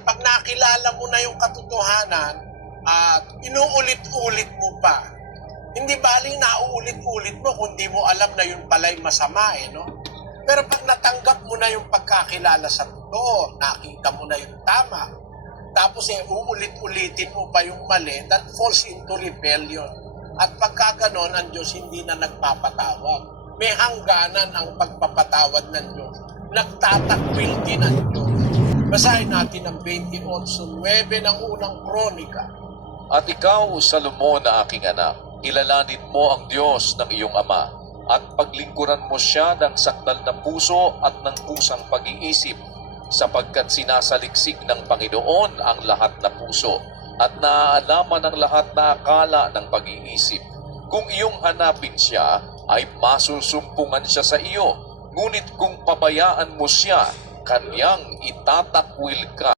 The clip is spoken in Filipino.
pag nakilala mo na yung katotohanan at inuulit-ulit mo pa, hindi baling nauulit-ulit mo kung di mo alam na yun pala'y masama no? Pero pag natanggap mo na yung pagkakilala sa totoo, nakita mo na yung tama, tapos uulit-ulitin mo pa yung mali, that falls into rebellion. At pagka ganon, ang Diyos hindi na nagpapatawad. May hangganan ang pagpapatawad ng Diyos. Nagtatakwil din ang Diyos. Basahin natin ang 28:9 ng unang kronika. At ikaw, Salomon na aking anak, kilalanin mo ang Diyos ng iyong ama, at paglingkuran mo siya ng sakdal na puso at ng pusang pag-iisip, sapagkat sinasaliksik ng Panginoon ang lahat na puso, at naaalaman ang lahat na akala ng pag-iisip. Kung iyong hanapin siya, ay masusumpungan siya sa iyo, ngunit kung pabayaan mo siya, kanyang itatakwil ka.